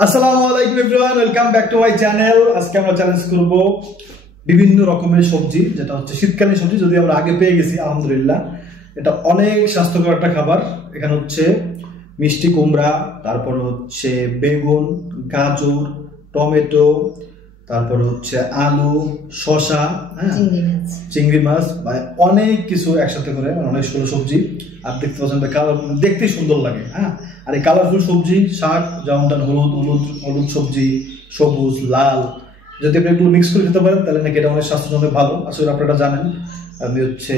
আসসালামু আলাইকুম everyone, welcome back to my channel. আজকে আমরা চ্যালেঞ্জ করব বিভিন্ন রকমের সবজি, যেটা হচ্ছে শীতকালীন সবজি। যদি আমরা আগে পেয়ে গেছি আলহামদুলিল্লাহ, এটা অনেক স্বাস্থ্যকর একটা খাবার। এখানে হচ্ছে মিষ্টি কুমড়া, তারপর হচ্ছে বেগুন, গাজর, টমেটো, তারপর হচ্ছে আলু, শসা, হ্যাঁ, চিংড়ি মাছ, অনেক কিছু একসাথে করে, অনেক সবজি। আর দেখতে পাচ্ছেন কালার, দেখতেই সুন্দর লাগে। হ্যাঁ, আর এই কালারফুল সবজি, শাক যেমনটা হলুদ হলুদ হলুদ সবজি, সবুজ, লাল, যদি আপনি একটু মিক্স করে খেতে পারেন তাহলে নাকি এটা অনেক স্বাস্থ্যের জন্য ভালো। আসলে আপনারা জানেন, আমি হচ্ছে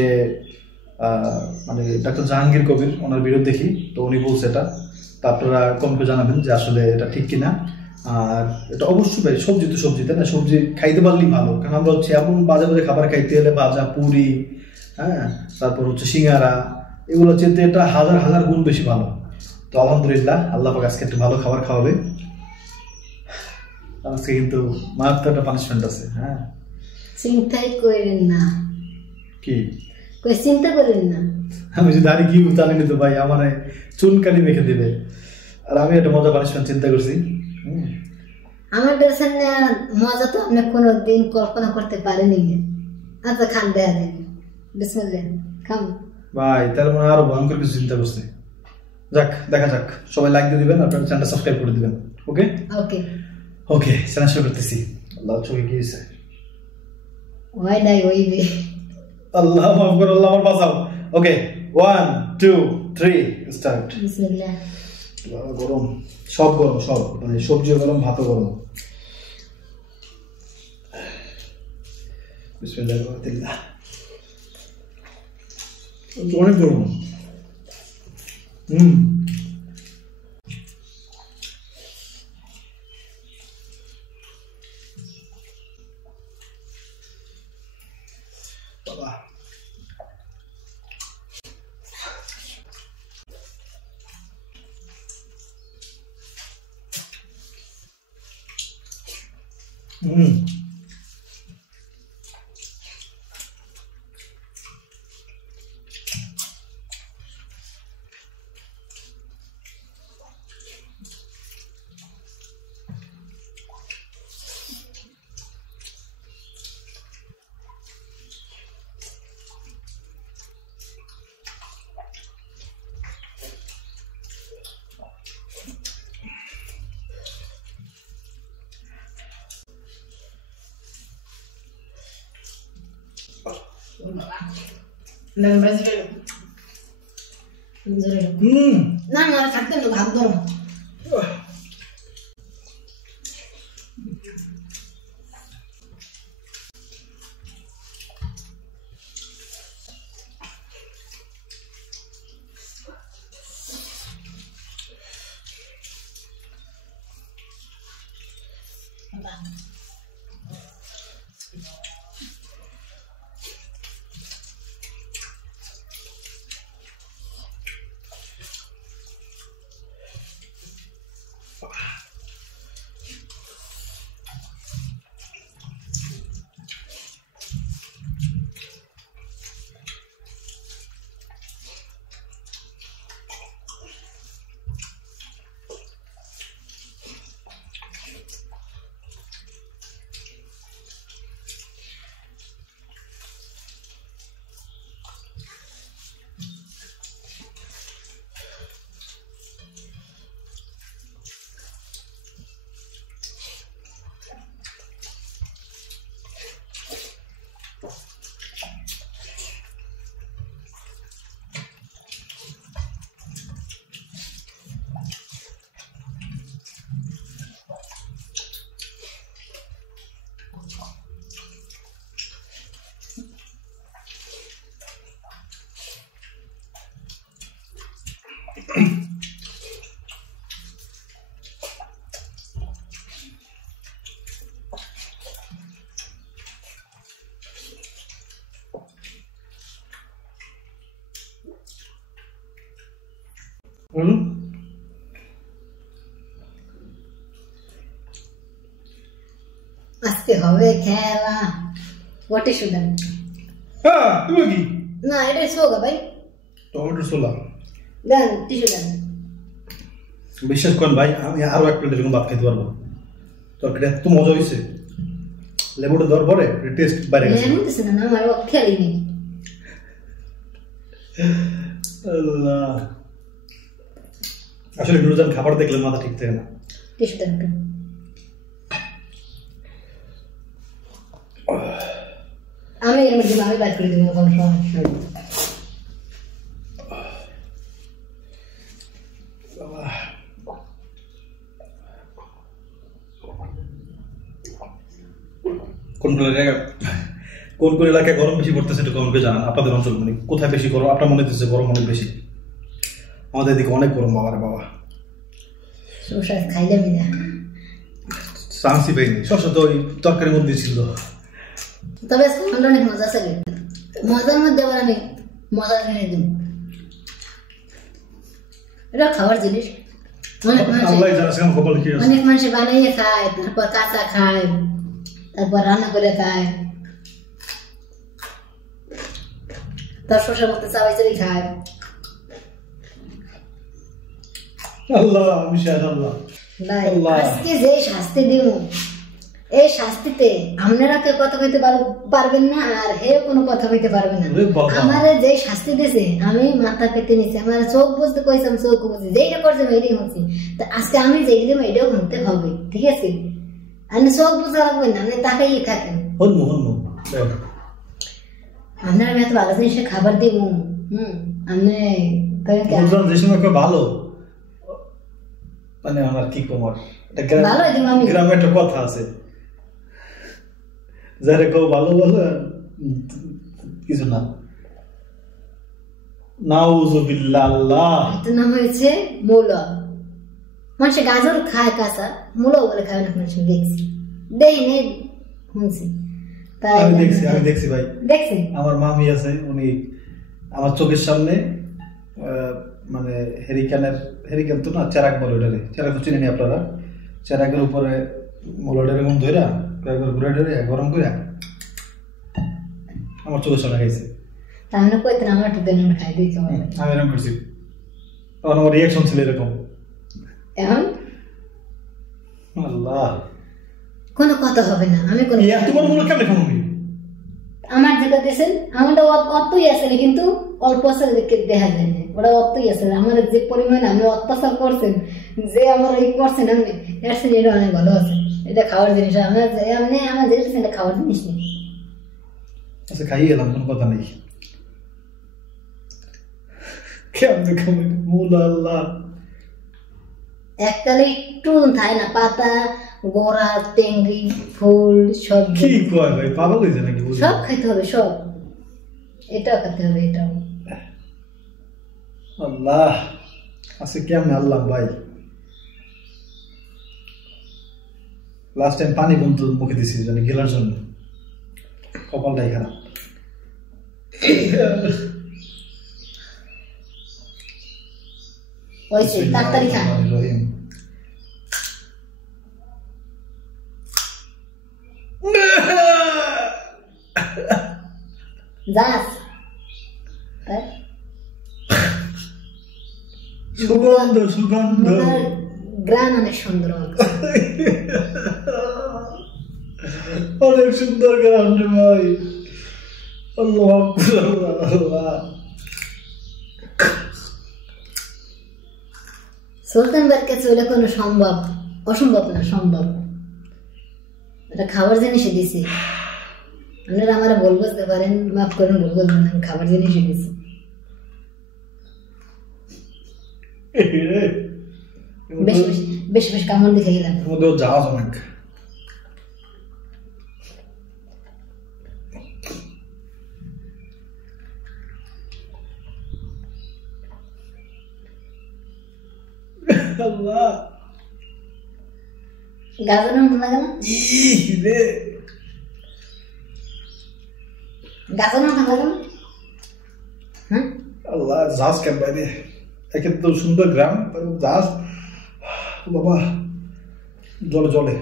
মানে ডাক্তার জাহাঙ্গীর কবির, ওনার ভিডিও দেখি, তো উনি বলছে এটা। তা আপনারা কমেন্টে জানাবেন যে আসলে এটা ঠিক কিনা। আর এটা অবশ্যই ভাই, সবজি তো সবজি, তাই না? সবজি খাইতে পারলেই ভালো, কারণ আমরা হচ্ছে এমন বাজে বাজে খাবার খাইতে হলে, ভাজা পুরি, হ্যাঁ, তারপর হচ্ছে সিঙ্গারা, এগুলো চেয়ে এটা হাজার হাজার গুণ বেশি ভালো। তো আলহামদুলিল্লাহ, আল্লাহ পাক আজকে একটু ভালো খাবার খাওয়াবে। আজকে কিন্তু মারাত্মক একটা পানিশমেন্ট আছে। হ্যাঁ, চিন্তাই করেন না। কি কই চিন্তা করেন না, আমি যদি আর কি উতালে নিত ভাই, আমার চুনকালি মেখে দিবে। আর আমি একটা মজা পানিশমেন্ট চিন্তা করছি। আমার কাছে মজা তো আপনি কোনোদিন কল্পনা করতে পারেনি। আচ্ছা খান, দেয়া দেন, বিসমিল্লাহ খান ভাই। তাহলে মনে হয় আরো ভয়ঙ্কর কিছু চিন্তা করছি। যাক, দেখা যাক। সবাই লাইক দিয়ে দিবেন, আপনার চ্যানেলটা সাবস্ক্রাইব করে দিবেন। ওকে ওকে ওকে, চ্যানেল শুরু করতেছি। আল্লাহ চোখে কি হয়েছে? ওই নাই ওইবে। আল্লাহ মাফ করো, আল্লাহ আমার বাঁচাও। ওকে, 1 2 3 স্টার্ট। বিসমিল্লাহ। গরম, সব গরম, সব মানে সবজিও গরম, ভাতও গরম। বিসমিল্লাহ, অনেক গরম। বাবা, না না থাকতেন তো ভাত গরম। আজকে হবে খেলা। হোয়াট ইজ শুডান? হ্যাঁ, তুমি কি? না, এটা সোগা ভাই, টমেটো সোলা। দেন টিস্যু দেন। বিশ্বাস করেন ভাই, আমি আরো এক প্লেট এরকম ভাত খেতে পারবো। তরকারি এত মজা হয়েছে, লেবুটা দেওয়ার পরে টেস্ট বাইরে গেছে। আল্লাহ, আসলে নুরজান খাবার দেখলে মাথা ঠিক থাকে না। আমি এর মধ্যে আমি বাইর করে দিব কোন সময়। কোন কোন এলাকায় গরম বেশি পড়তেছে একটু কমেন্ট করে জানান। আপনাদের অঞ্চল মানে কোথায় বেশি গরম? আপনার মনে হচ্ছে গরম অনেক বেশি? আমাদের এদিকে অনেক গরম বাবারে বাবা। খাইলে সাহসি পাইনি, শস্য তো ওই তরকারির মধ্যে ছিল। তবে অনেক মজা ছিল, মজার মধ্যে আবার আমি মজা কিনে দিব। এটা খাওয়ার জিনিস, অনেক মানুষ বানাইয়ে খায়, তারপর কাঁচা খায়, তারপর রান্না করে খায়, তার শসার মধ্যে চাবাই চাবি খায়। আল্লাহ আমি শেষ। আল্লাহ আজকে যে শাস্তি দিব, এই শাস্তিতে আপনারা কেউ কথা কইতে পারবেন না, আর হে কোনো কথা কইতে পারবে না। আমারে যে শাস্তি দিয়েছে আমি মাথা পেতে নিছি, আমার চোখ বুঝতে কইছি, আমি চোখ বুঝি, যেটা করছে এটাই হচ্ছে। তা আজকে আমি যেটা দিব এটাও শুনতে হবে, ঠিক আছে? আপনি চোখ বুঝতে রাখবেন না, আপনি তাকাইয়ে থাকেন। আপনারা আমি এত ভালো জিনিসে খাবার দিব, আপনি যে সময় ভালো মানে আমার কি কমার গ্রামে একটা কথা আছে, যারা কেউ ভালো বলো কিছু না। নাউজুবিল্লাহ। এটার নাম হয়েছে মূলা। মানুষে গাজর খায় কাঁচা, মূলা বলে খায় না মানুষ, দেখছি দেখিনি শুনছি। আমি দেখছি ভাই, দেখছি আমার মামি আছে, উনি আমার চোখের সামনে মানে হেরিকেন তো না, চেরাক বলে ওটারে, চেরাক চিনি নি আপনারা? চেরাকের উপরে মূলাটা এরকম ধইরা একবার ঘুরে ধরে গরম করে আমার চোখের সামনে খাইছে। তাহলে কইতেন আমার একটু দেন, খাই দিই। আমি এরকম করছি, তখন আমার রিয়াকশন ছিল এরকম। এখন আল্লাহ কোনো কথা হবে না। আমি কোন তোমার মূল কেমন খাবো? আমার যেটা দিয়েছেন আমারটা অতই আছে, কিন্তু অল্প আছে দেখা যায় না, ওটা অতই আছে। আমার যে পরিমাণ আপনি অত্যাচার করছেন, যে আমার এই করছেন আপনি, এটা অনেক ভালো আছে। এটা খাওয়ার জিনিস, আপনি আমার যেটা এটা খাওয়ার জিনিস নেই। আচ্ছা খাইয়ে গেলাম, কোনো কথা নেই। কেমন খাবেন মূলা? আল্লাহ এককালে একটু থাকে না, পাতা গোড়া টেঙ্গি ফুল সব কি কয় ভাই, পাগল হয়েছে নাকি? সব খাইতে হবে, সব। এটাও খেতে হবে, এটাও। আল্লাহ আচ্ছা কেমন আল্লাহ ভাই। লাস্ট টাইম পানি বন্ধু মুখে দিছি জানি গেলার জন্য, কপালটাই খারাপ। ওইছে তাড়াতাড়ি খা। যাস সুগন্ধ গ্রাম অনেক সুন্দর, অনেক সুন্দর গ্রাম রে ভাই। আল্লাহ সুলতানবার কাছে হলে কোনো অসম্ভব না, সম্ভব। এটা খাবার জিনিসই দিছি, আপনারা আমার ভুল বুঝতে পারেন, মাফ করেন, ভুল বলবেন না, খাবার জিনিসই দিছি। বেশ বেশ কামড় দেখে গেলাম, যাওয়া অনেক। গাজর মন লাগে না? গাজর না লাগে না? হ্যাঁ আল্লাহ জাহাজ কেন বাইরে, একে তো সুন্দর গ্রাম, জাহাজ বাবা জলে জলে।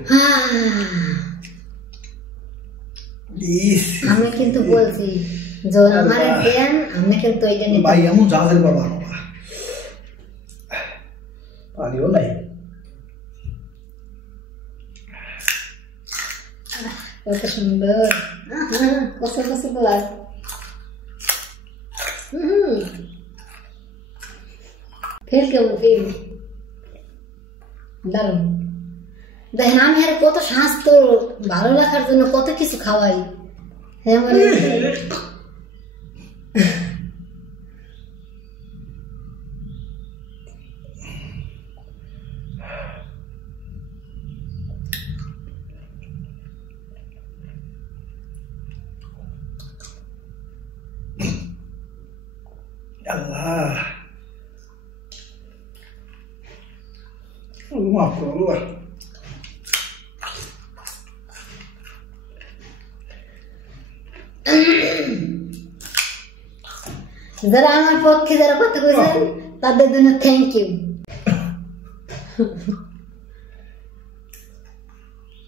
আমি কিন্তু বলছি যখন আমার দেন আমি কিন্তু ওইটা নিতে ভাই এমন জাহাজের বাবা। পানিও নাই। কত সুন্দর, কত কত লাগ। ফেল কেমন ফেল দারুণ। দেখেন আমি আর কত স্বাস্থ্য ভালো রাখার জন্য কত কিছু খাওয়াই। হ্যাঁ মানে আল্লাহ মাফ করো আল্লাহ। যারা আমার পক্ষে যারা কথা কইছেন তাদের জন্য থ্যাংক ইউ।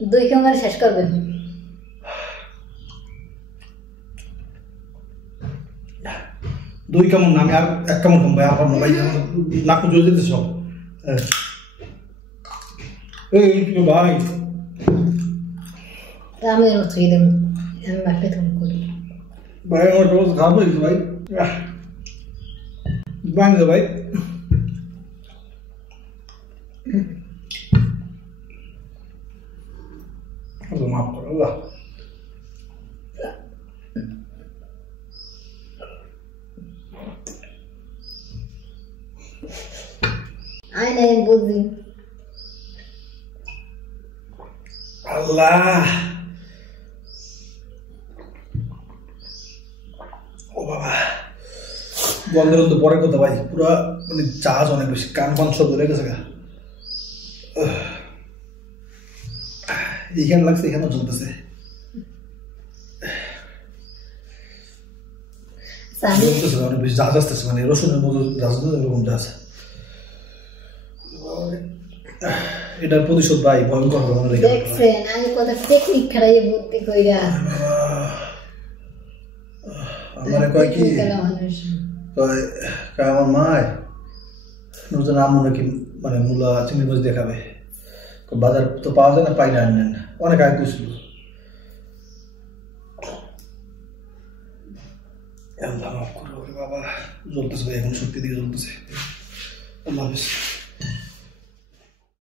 2 কামড় শেষ করবেন। দুই কামড় না, আমি আর 1 কামড় খাবো ভাই। আপনার ভাই নাকু জ্বলে যেতে সব। এই কি ভাই, আমি রথই দেব, আমি মাপে তুমি করি ভাই আমার রোজ খাবো ভাই। বানিয়ে দে ভাই। মাফ করো আল্লাহ। আয় নাই বুঝি আল্লাহ। ও বাবা, বন্ধের তো পরে কথা ভাই, পুরো মানে চার্জ অনেক বেশি, কান ফান সব ধরে গেছে গা। এইখানে লাগছে, এখানেও চলতেছে। অনেক বেশি জাহাজ আসতেছে, মানে রসুনের মতো জাহাজ, এরকম জাহাজ। এটার প্রতিশোধ ভাই ভয়ঙ্কর হবে মনে রেখে। দেখছেন আমি কত টেকনিক খাটাইয়ে বুদ্ধি কইরা। আমারে কয় কি, কয় আমার মায় নতুন আম্মু নাকি মানে মূলা চিংড়ি মাছ দেখাবে, বাজার তো পাওয়া যায় না, পাই না, আনেন অনেক আগে কইছিল। মাফ করো বাবা, জ্বলতেছে ভাই, এখন সত্যি দিকে জ্বলতেছে। আল্লাহ হাফেজ।